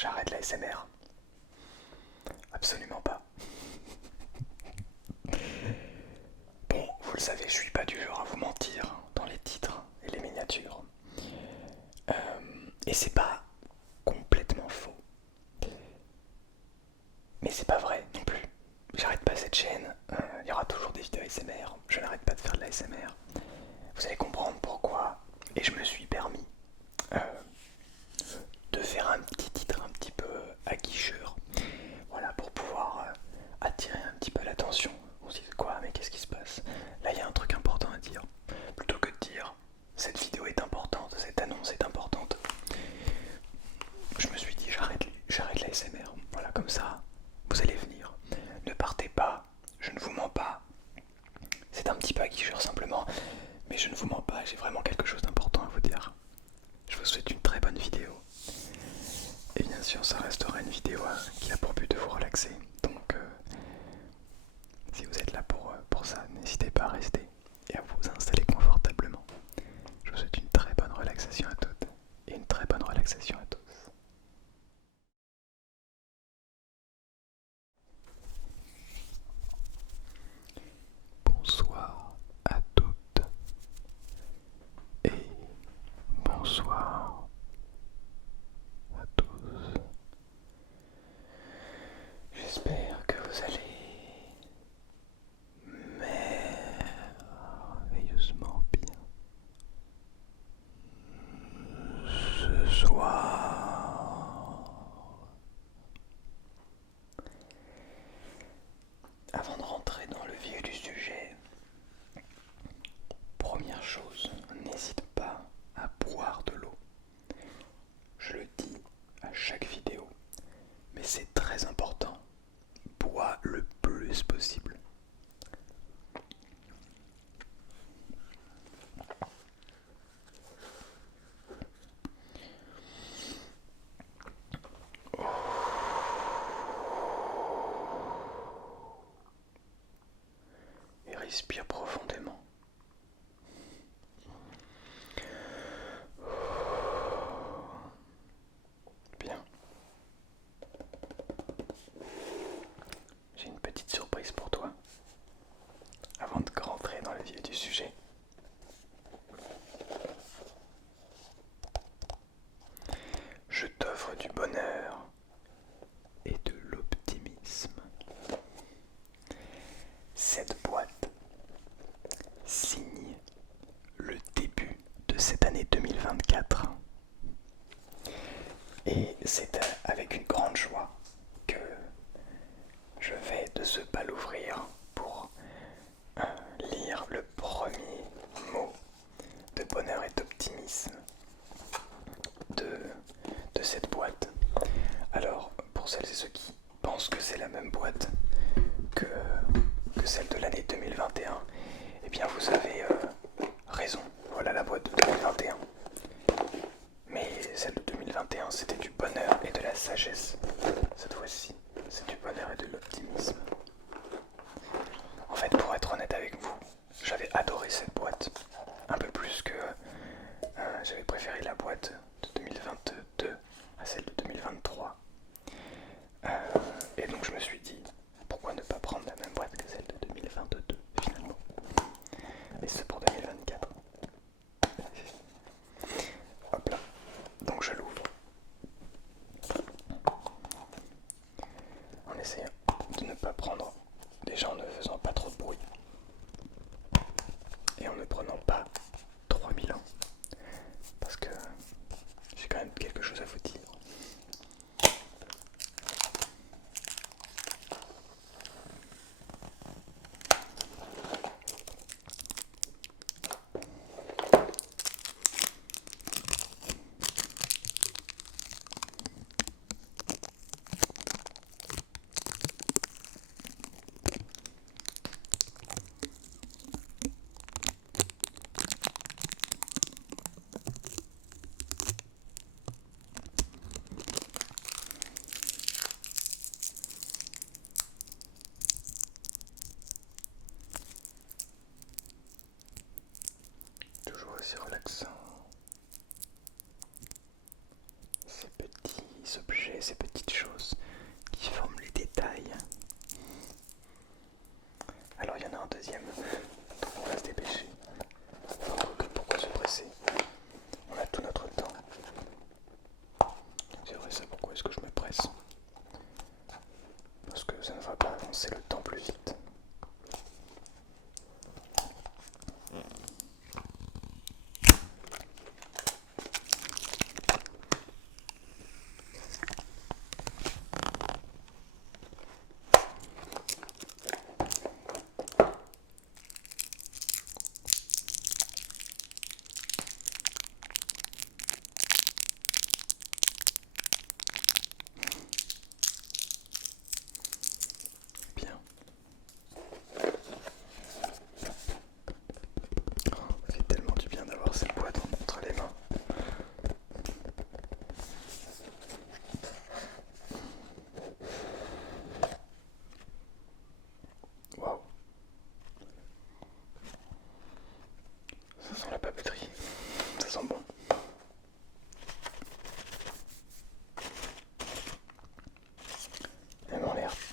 j'arrête la SMR. Absolument pas. Bon, vous le savez, je suis pas du genre à vous mentir dans les titres et les miniatures. Et c'est pas complètement faux. Mais c'est pas vrai non plus. J'arrête pas cette chaîne, il y aura toujours des vidéos ASMR, je n'arrête pas de faire de la ASMR. Vous allez comprendre pourquoi. Et je me suis permis euh, de faire un petit titre un petit peu aguicheur. Voilà, pour pouvoir attirer un petit peu l'attention. On se dit quoi, mais qu'est-ce qui se passe? Là, il y a un truc important à dire. Plutôt que de dire cette vidéo est importante, cette annonce est importante, je me suis dit j'arrête la SMR. Voilà, comme ça, vous allez venir. Ne partez pas, je ne vous mens pas. C'est un petit peu aguicheur simplement, mais je ne vous mens pas, j'ai vraiment quelque chose d'important à vous dire. Je vous souhaite une très bonne vidéo. Et bien sûr, ça restera une vidéo qui a pour but de vous relaxer. Donc, si vous êtes là pour ça, n'hésitez pas à rester et à vous installer confortablement. Je vous souhaite une très bonne relaxation à toutes et une très bonne relaxation à tous. Bonsoir à toutes et bonsoir à tous. J'espère que vous allez merveilleusement bien ce soir. Avant de rentrer dans le vif du sujet, première chose, n'hésite pas à boire de l'eau. Je le dis à chaque vidéo, mais c'est très important. Bois le plus possible. Et respire profondément. Bien. J'ai une petite surprise pour toi. Avant de rentrer dans le vif du sujet. Je t'offre du bonheur et de l'optimisme. Cette boîte signe le début de cette année 2024. Et c'est avec une grande joie que je vais de ce pas l'ouvrir pour lire le premier mot de bonheur et d'optimisme de cette boîte. Alors, pour celles et ceux qui pensent que c'est la même boîte que celle de l'année 2021, eh bien vous avez raison. Voilà la boîte de 2021. Mais celle de 2021, c'était du bonheur et de la sagesse. Cette fois-ci, c'est du bonheur et de l'optimisme. En fait, pour être honnête avec vous, j'avais adoré cette boîte. Un peu plus que j'avais préféré la boîte de 2022 à celle de 2023. Et donc je me suis dit, pourquoi ne pas prendre la même boîte que celle de 2022 finalement. Mais c'est pour 2024. Hop là. Donc je l'ouvre. En essayant de ne pas prendre voyez ces petites choses qui forment les détails. Alors il y en a un deuxième, donc on va se dépêcher. Enfin, pourquoi se presser? On a tout notre temps. C'est vrai ça, pourquoi est-ce que je me presse? Parce que ça ne va pas avancer le temps plus vite. Bien. Ça fait tellement du bien d'avoir cette boîte entre les mains. Waouh. Ça sent la papeterie. Ça sent bon.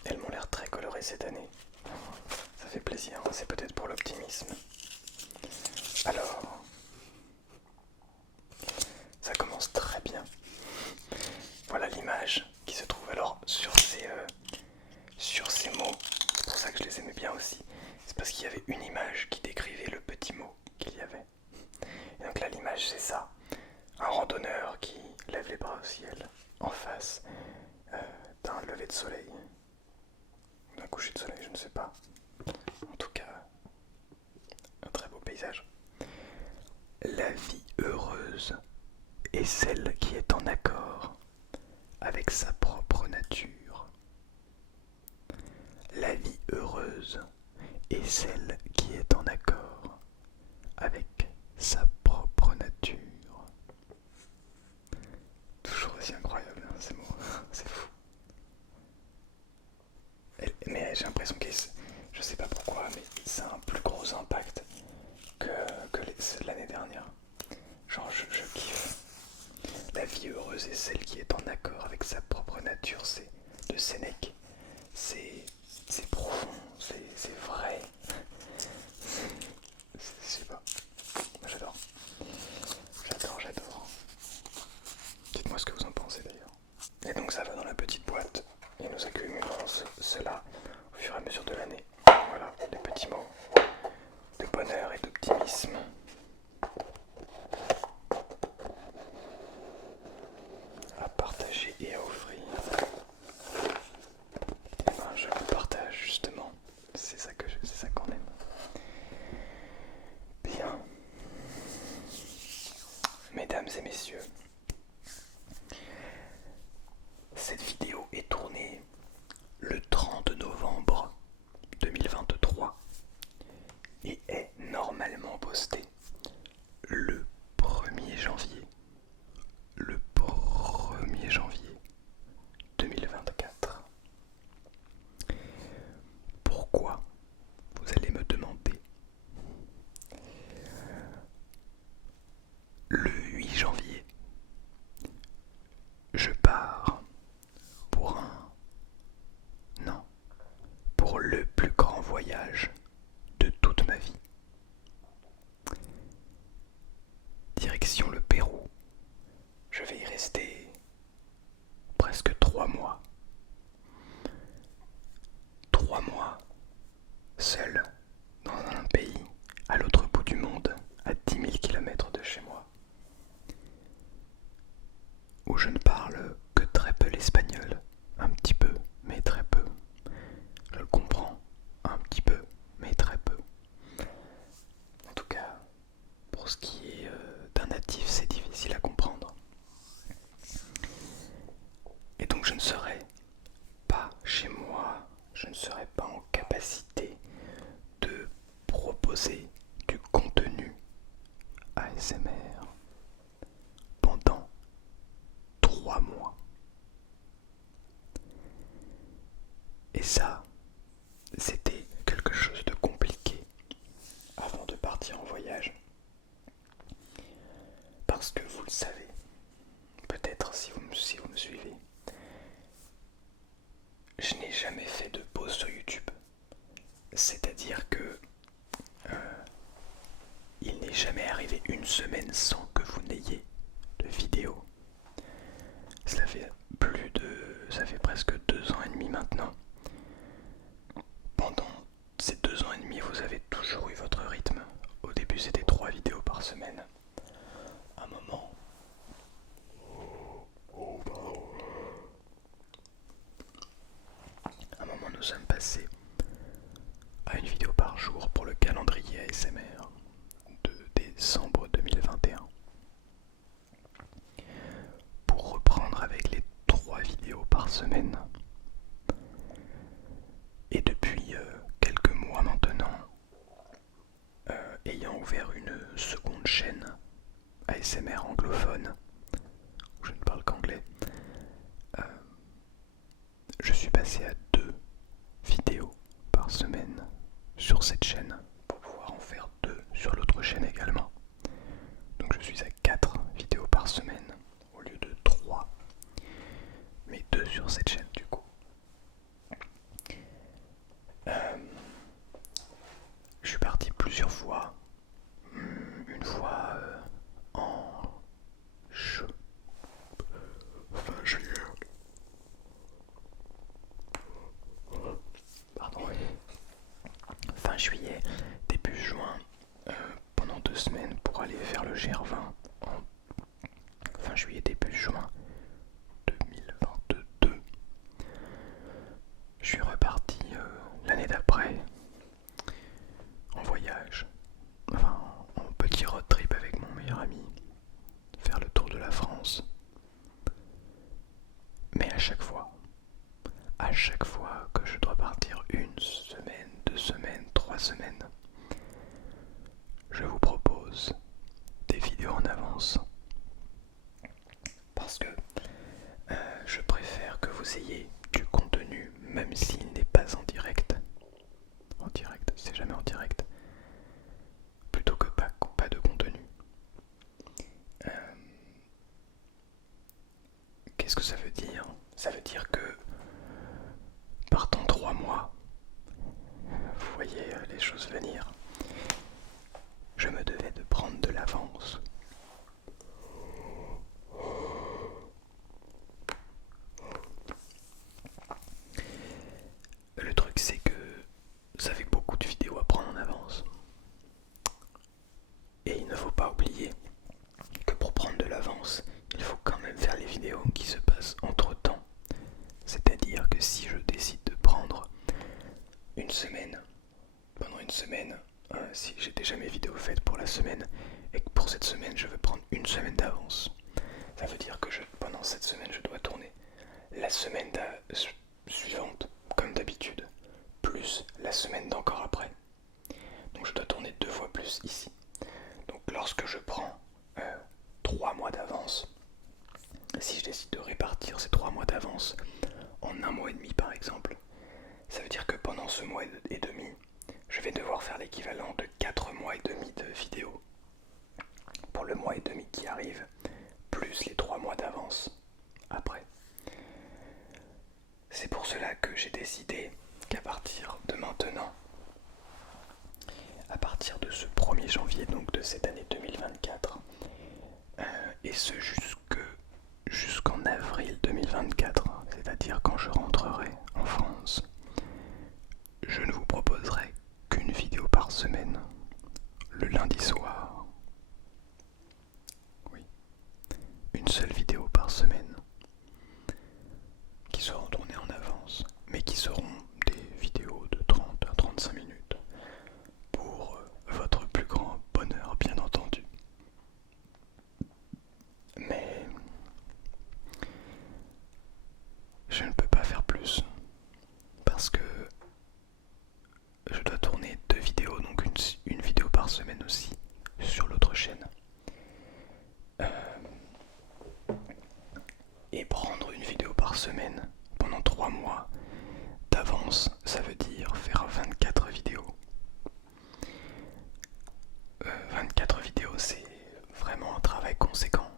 Elles m'ont l'air très colorées cette année. Ça fait plaisir, c'est peut-être pour l'optimisme. Alors, ça commence très bien. Voilà l'image qui se trouve alors sur ces mots. C'est pour ça que je les aimais bien aussi. C'est parce qu'il y avait une image qui décrivait le petit mot qu'il y avait. Et donc là l'image c'est ça. Un randonneur qui lève les bras au ciel en face d'un lever de soleil. D'un coucher de soleil, je ne sais pas. En tout cas, un très beau paysage. La vie heureuse est celle qui est en accord avec sa propre nature. La vie heureuse est celle qui est en accord avec sa propre nature. Toujours aussi incroyable, hein, ces mots, c'est fou. Mais j'ai l'impression que, je sais pas pourquoi, mais ça a un plus gros impact que l'année dernière. Genre je kiffe. La vie heureuse est celle qui est en accord avec sa propre nature, c'est de Sénèque. C'est profond, c'est vrai. Je sais pas. Moi j'adore. J'adore. Dites-moi ce que vous en pensez d'ailleurs. Et donc ça va dans la petite boîte. Et nous accumulons cela au fur et à mesure de l'année. Voilà, les petits mots de bonheur et d'optimisme. À partager et à offrir. Et ben je le partage justement. C'est ça qu'on aime. Bien. Mesdames et messieurs, cette vidéo est tournée le 30 novembre 2023 et est normalement postée le 1er janvier. Le 1er janvier 2024. Pourquoi? Vous allez me demander. Le 8 janvier, je pars pour pour le plus grand voyage de toute ma vie. Direction le Pérou. Je vais y rester presque 3 mois. 3 mois, seul, dans un pays à l'autre bout du monde, à 10 000 km de chez moi, où je ne parle que très peu l'espagnol, un petit peu, mais très peu. Je le comprends un petit peu, mais très peu. En tout cas, pour ce qui est d'un natif, c'est difficile à comprendre. Et donc je ne serai pas chez moi, je ne serai pas en capacité de proposer du contenu ASMR pendant 3 mois. Et ça, c'était quelque chose de compliqué avant de partir en voyage. Parce que vous le savez, peut-être si vous me suivez, je n'ai jamais fait de pause sur YouTube. C'est-à-dire que il n'est jamais arrivé une semaine sans que vous n'ayez de vidéo. Ça fait presque 2 ans et demi maintenant. Pendant ces 2 ans et demi, vous avez toujours eu votre rythme. Au début, c'était 3 vidéos par semaine. À un moment, nous sommes passés à une vidéo par jour pour le calendrier ASMR de décembre 2021. Pour reprendre avec les 3 vidéos par semaine. Et depuis quelques mois maintenant, ayant ouvert une seconde chaîne ASMR anglophone, où je ne parle qu'anglais, je suis passé à 2 vidéos par semaine sur cette chaîne pour pouvoir en faire 2 sur l'autre chaîne également. Donc je suis à 4 vidéos par semaine au lieu de 3, mais 2 sur cette chaîne du coup. Je suis parti plusieurs fois. Une fois en fin juillet. Pardon. Fin juillet, début juin, pendant 2 semaines pour aller faire le GR20. Fin juillet, début juin 2022. Je suis reparti l'année d'après en voyage, enfin en petit road trip avec mon meilleur ami, faire le tour de la France. Mais à chaque fois que je dois partir 1 semaine, 2 semaines, 3 semaines, je vous propose des vidéos en avance. Parce que je préfère que vous ayez du contenu, même s'il n'est pas en direct. En direct, c'est jamais en direct. Plutôt que pas de contenu. Qu'est-ce que ça veut dire? Ça veut dire que partant 3 mois, vous voyez les choses venir, je me devais de prendre de l'avance. Le truc c'est que ça fait beaucoup de vidéos à prendre en avance. Et il ne faut pas oublier que pour prendre de l'avance, il faut quand même faire les vidéos qui se passent entre temps. C'est-à-dire que si je décide de prendre une semaine, pendant une semaine, si j'ai déjà mes vidéos faites pour la semaine, et que pour cette semaine je veux prendre 1 semaine d'avance, ça veut dire que pendant cette semaine je dois tourner la semaine suivante, comme d'habitude, plus la semaine d'encore après. Donc je dois tourner 2 fois plus ici. Donc lorsque je prends 3 mois d'avance, si je décide de répartir ces 3 mois d'avance en 1 mois et demi par exemple, ça veut dire que pendant ce mois et demi, je vais devoir faire l'équivalent de 4 mois et demi de vidéos pour le mois et demi qui arrive, plus les 3 mois d'avance après. C'est pour cela que j'ai décidé qu'à partir de maintenant, à partir de ce 1er janvier, donc de cette année 2024, et ce jusqu'en avril 2024, c'est-à-dire quand je rentrerai en France, je ne vous proposerai qu'une vidéo par semaine, le lundi soir. Oui, une seule vidéo par semaine, qui seront tournées en avance, mais qui seront des vidéos de 30 à 35 minutes, pour votre plus grand bonheur bien entendu. Mais je ne peux pas faire plus, parce que je dois tourner 2 vidéos, donc une vidéo par semaine aussi, sur l'autre chaîne. Et prendre une vidéo par semaine pendant 3 mois d'avance, ça veut dire faire 24 vidéos. 24 vidéos, c'est vraiment un travail conséquent.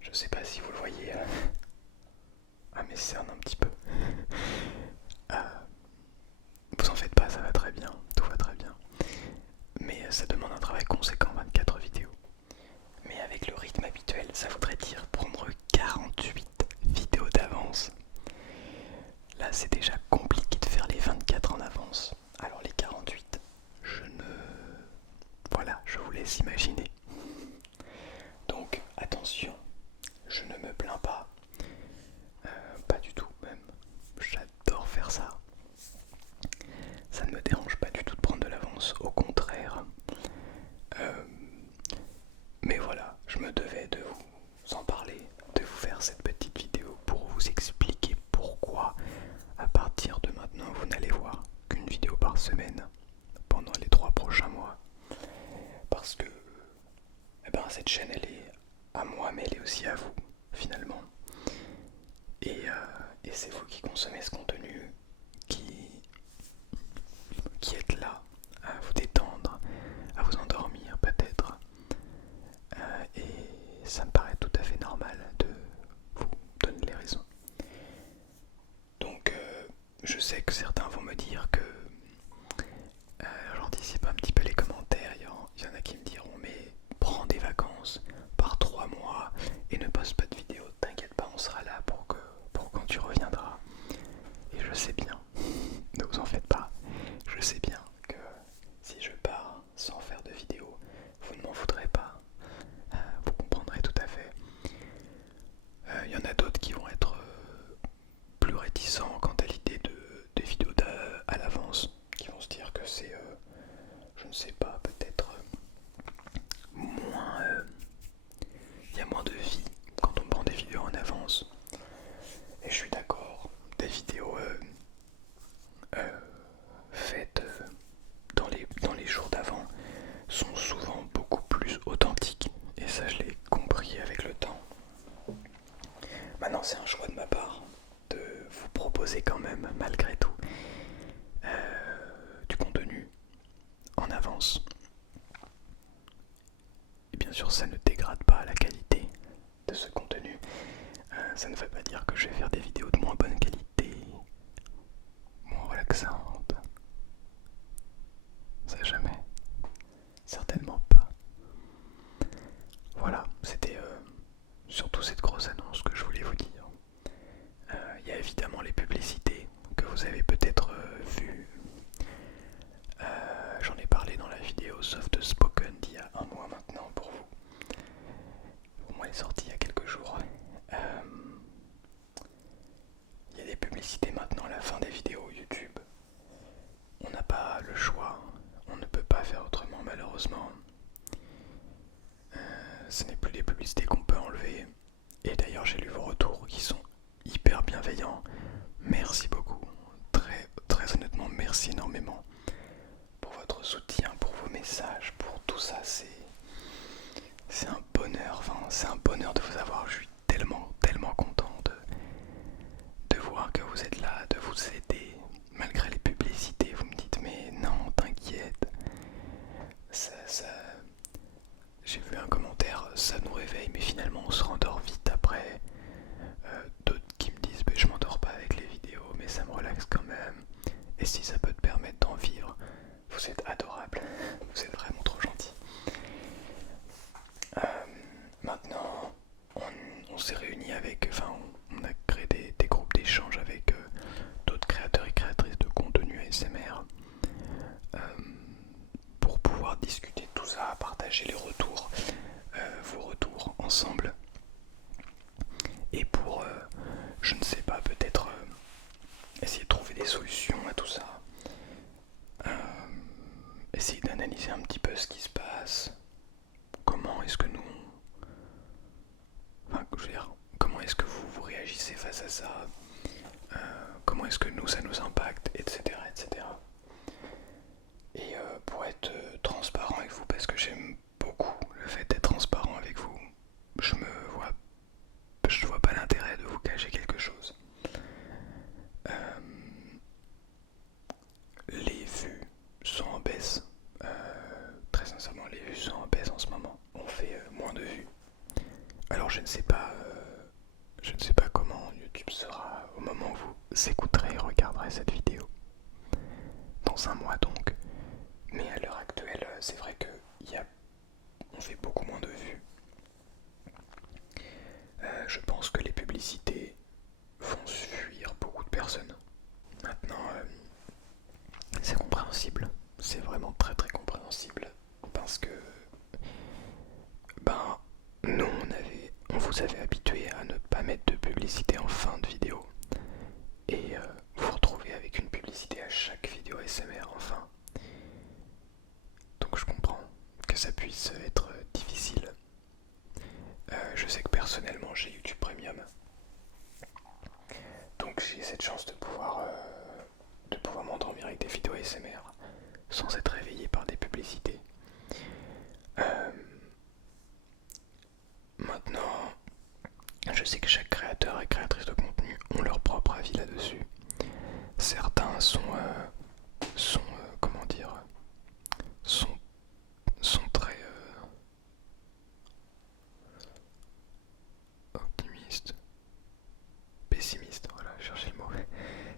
Je sais pas si vous le voyez à mes cernes un petit peu. plains pas. Pas du tout même. J'adore faire ça. Ça ne me dérange pas du tout de prendre de l'avance, au contraire. Mais voilà, je me devais de vous en parler, de vous faire cette petite vidéo pour vous expliquer pourquoi à partir de maintenant vous n'allez voir qu'une vidéo par semaine pendant les 3 prochains mois. Parce que cette chaîne elle est à moi mais elle est aussi à vous finalement. Et c'est vous qui consommez ce contenu, qui êtes là à vous détendre, à vous endormir peut-être. Et ça me paraît tout à fait normal de vous donner les raisons. Donc je sais que certains vont me dire que j'anticipe un petit peu les commentaires. Il y en a qui me diront mais prends des vacances, pars 3 mois et ne poste pas de vidéo. T'inquiète pas, on sera là pour quand tu reviendras. Et je sais bien, ne vous en faites pas, je sais bien que si je pars sans faire de vidéo, vous ne m'en voudrez pas. Vous comprendrez tout à fait. Il y en a d'autres qui vont être plus réticents quant à l'idée des vidéos à l'avance, qui vont se dire que c'est, je ne sais pas, peut-être moins... il y a moins de vie quand on prend des vidéos en avance. Et je suis d'accord, des vidéos faites dans les jours d'avant sont souvent beaucoup plus authentiques. Et ça je l'ai compris avec le temps. Maintenant c'est un choix de ma part de vous proposer quand même malgré tout du contenu en avance. Et bien sûr ça ne dégrade pas la qualité de ce contenu. Ça ne veut pas dire que je vais faire des vidéos de moins bonne qualité, moins relaxantes. Ça jamais. Certainement pas. Voilà, c'était surtout cette grosse annonce que je voulais vous dire. Il y a évidemment les publicités que vous avez peut-être vues. J'en ai parlé dans la vidéo Soft Spoken d'il y a 1 mois maintenant pour vous. Au moins elle est sortie il y a quelques jours. Il y a des publicités maintenant à la fin des vidéos YouTube. On n'a pas le choix, on ne peut pas faire autrement malheureusement. Ce n'est plus des publicités qu'on peut enlever. Et d'ailleurs j'ai lu vos retours qui sont hyper bienveillants. Merci beaucoup. Très honnêtement, merci énormément pour votre soutien, pour vos messages, pour tout ça. C'est un bonheur, c'est un bonheur de vous avoir. Je suis tellement content de voir que vous êtes là, de vous aider. Malgré les publicités, vous me dites mais non, t'inquiète. J'ai vu un commentaire, ça nous réveille, mais finalement on se rendort vite après. D'autres qui me disent je m'endors pas avec les vidéos, mais ça me relaxe quand même. Et si ça peut te permettre d'en vivre, vous êtes adorable, vous êtes vraiment trop gentil. Maintenant, on s'est réunis avec, on a créé des groupes d'échange avec d'autres créateurs et créatrices de contenu ASMR pour pouvoir discuter de tout ça, partager les retours, vos retours ensemble. Et pour, je ne sais pas, peut-être essayer de trouver des solutions à tout ça. Essayer d'analyser un petit peu ce qui se passe. Comment est-ce que nous... je veux dire, comment est-ce que vous réagissez face à ça, comment est-ce que nous, ça nous impacte, etc. etc. Et pour être transparent avec vous, parce que j'aime beaucoup le fait d'être transparent avec vous, je vois pas l'intérêt de vous cacher quelque chose. Les vues sont en baisse. Très sincèrement, les vues sont en baisse en ce moment. On fait moins de vues. Alors je ne sais pas comment YouTube sera au moment où vous écouterez et regarderez cette vidéo. Dans 1 mois donc. Mais à l'heure actuelle, c'est vrai que on fait beaucoup moins de vues. Je pense que les publicités font fuir beaucoup de personnes. Maintenant, c'est compréhensible. C'est vraiment très compréhensible. Parce que nous on vous avait habitué à ne pas j'ai cette chance de pouvoir m'endormir avec des vidéos ASMR sans être réveillé par des publicités. Euh, Maintenant, je sais que chaque créateur et créatrice de contenu ont leur propre avis là-dessus. Certains comment dire, sont, sont très optimistes, pessimistes, voilà, je cherchais le mot.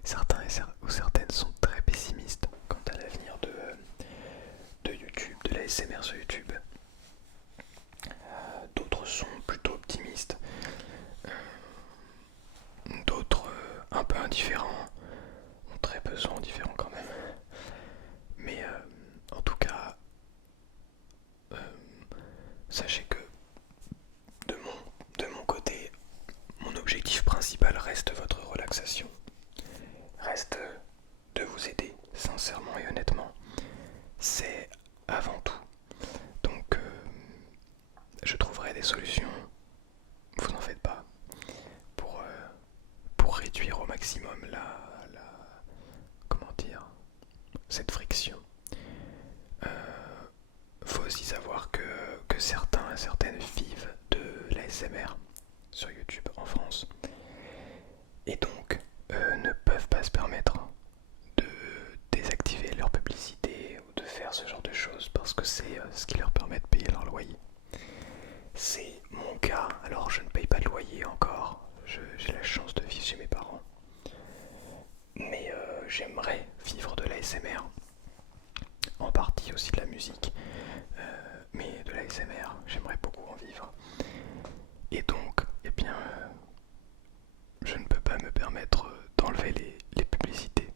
Certains ou certaines sont très pessimistes quant à l'avenir de YouTube, de la SMR sur YouTube. D'autres sont plutôt optimistes. D'autres un peu indifférents, ont très peu sont indifférents quand même. Mais en tout cas, sachez que de mon côté, mon objectif principal reste votre relaxation, reste de vous aider, sincèrement et honnêtement. C'est avant tout. Donc, je trouverai des solutions, vous n'en faites pas, pour réduire au maximum comment dire, cette friction. Faut aussi savoir que certains et certaines vivent de l'ASMR sur YouTube en France et donc ne peuvent pas se permettre de désactiver leur publicité ou de faire ce genre de choses parce que c'est ce qui leur permet de payer leur loyer. C'est mon cas, alors je ne paye pas de loyer encore, j'ai la chance de vivre chez mes parents, mais j'aimerais vivre de l'ASMR, en partie aussi de la musique, mais de l'ASMR, j'aimerais beaucoup en vivre. Et donc, eh bien, je ne peux pas me permettre d'enlever les publicités.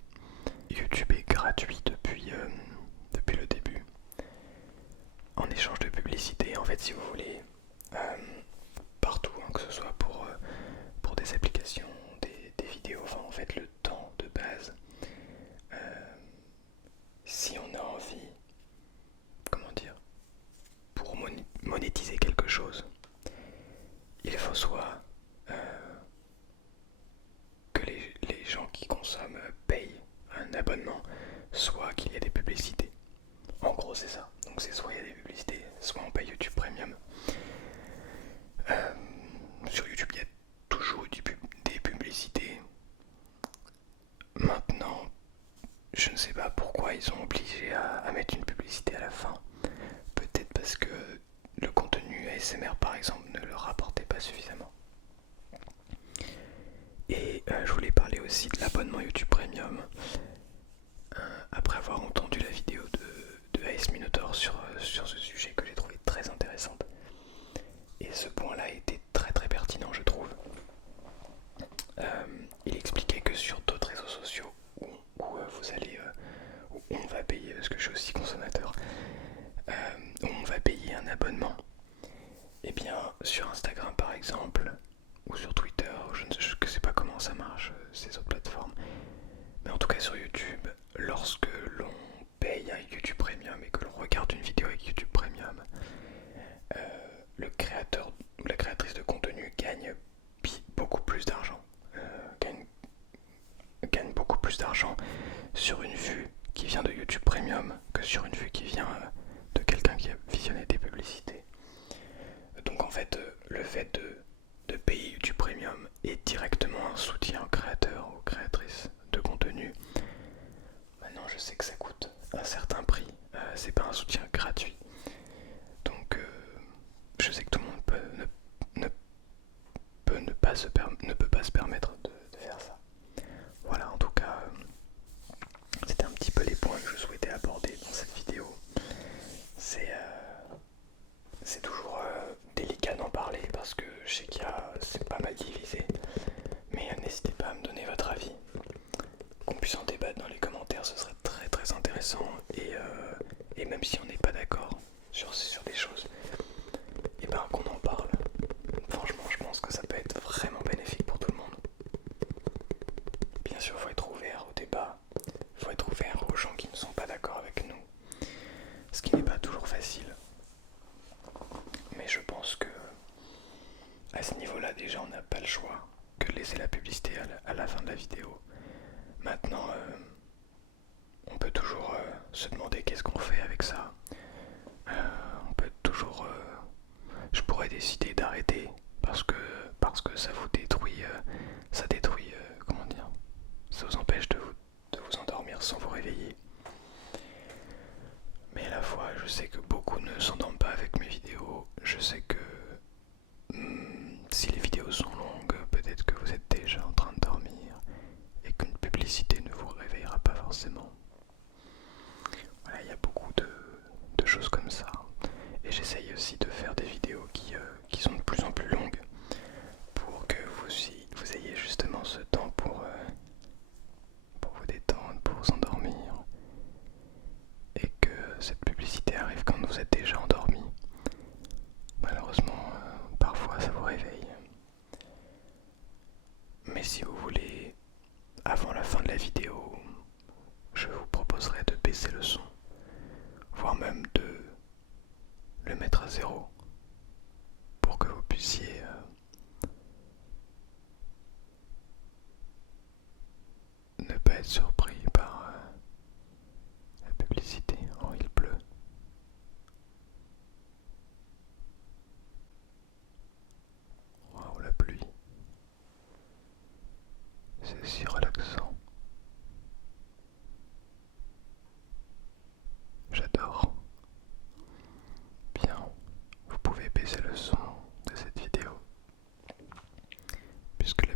YouTube est gratuit depuis le début. En échange de publicité, en fait, si vous voulez, partout, hein, que ce soit pour des applications, des vidéos, enfin en fait le temps de base, si on a envie, comment dire, pour monétiser quelque chose, il faut soit que les gens qui consomment payent un abonnement, soit qu'il y ait des publicités. En gros c'est ça, donc c'est soit il y a des publicités, soit on paye YouTube Premium. Sur YouTube il y a toujours des publicités. Maintenant, je ne sais pas pourquoi ils sont obligés à mettre une publicité à la fin. Peut-être parce que le contenu ASMR par exemple ne leur rapportait pas suffisamment. Et je voulais parler aussi de l'abonnement YouTube Premium. Après avoir entendu la vidéo de AS Minotaur sur ce sujet que j'ai trouvé très intéressante. Et ce point-là était très très pertinent, je trouve. Il expliquait que sur d'autres réseaux sociaux où vous allez, où on va payer, parce que je suis aussi consommateur, où on va payer un abonnement, et bien sur Instagram par exemple, ou sur Twitter, je ne sais pas comment ça marche, ces autres plateformes, mais en tout cas sur YouTube, lorsque l'on paye un YouTube Premium et que l'on regarde une vidéo avec YouTube Premium, le créateur ou la créatrice de contenu gagne beaucoup plus d'argent, gagne beaucoup plus d'argent sur une vue qui vient de YouTube Premium que sur une vue qui vient de quelqu'un qui a visionné des publicités. Donc en fait, le fait de payer YouTube Premium est directement un soutien aux créateurs ou créatrices de contenu. Maintenant je sais que ça coûte un certain prix, c'est pas un soutien gratuit. Donc je sais que tout le monde ne peut pas se permettre de faire ça. Voilà, en tout cas, c'était un petit peu les points que je souhaitais aborder dans cette vidéo. C'est toujours délicat d'en parler parce que je sais c'est pas mal divisé. Mais n'hésitez pas à me donner votre avis. Qu'on puisse en débattre dans les commentaires, ce serait très très intéressant. Et même si on n'est pas d'accord sur des choses, et ben qu'on en parle. Franchement, je pense que ça peut être vraiment bénéfique pour tout le monde. Bien sûr, il faut être ouvert au débat, il faut être ouvert aux gens qui ne sont pas d'accord avec nous, ce qui n'est pas toujours facile. Mais je pense que à ce niveau-là, déjà, on n'a pas le choix que de laisser la publicité à la fin de la vidéo. Maintenant, on peut toujours se demander qu'est-ce qu'on fait avec ça. On peut toujours... je pourrais décider d'arrêter parce que ça vous détruit... ça détruit... comment dire, ça vous empêche de vous endormir sans vous réveiller. Mais à la fois, je sais que beaucoup ne s'endorment pas avec mes vidéos. Je sais que si les vidéos sont longues, peut-être que vous êtes déjà en train de dormir et qu'une publicité ne vous réveillera pas forcément. Voilà, il y a beaucoup de choses comme ça. Et j'essaye aussi de faire des vidéos qui sont de plus en plus longues pour que vous ayez justement ce temps pour vous détendre, pour vous endormir et que cette publicité arrive quand vous êtes déjà endormi. Malheureusement, parfois ça vous réveille. Mais si vous voulez, avant la fin de la vidéo, je vous proposerai de baisser le son, voire même de le mettre à 0 pour que vous puissiez ne pas être surpris par la publicité. Oh, il pleut. Waouh, la pluie. C'est si relaxant. J'adore. Bien, vous pouvez baisser le son de cette vidéo puisque la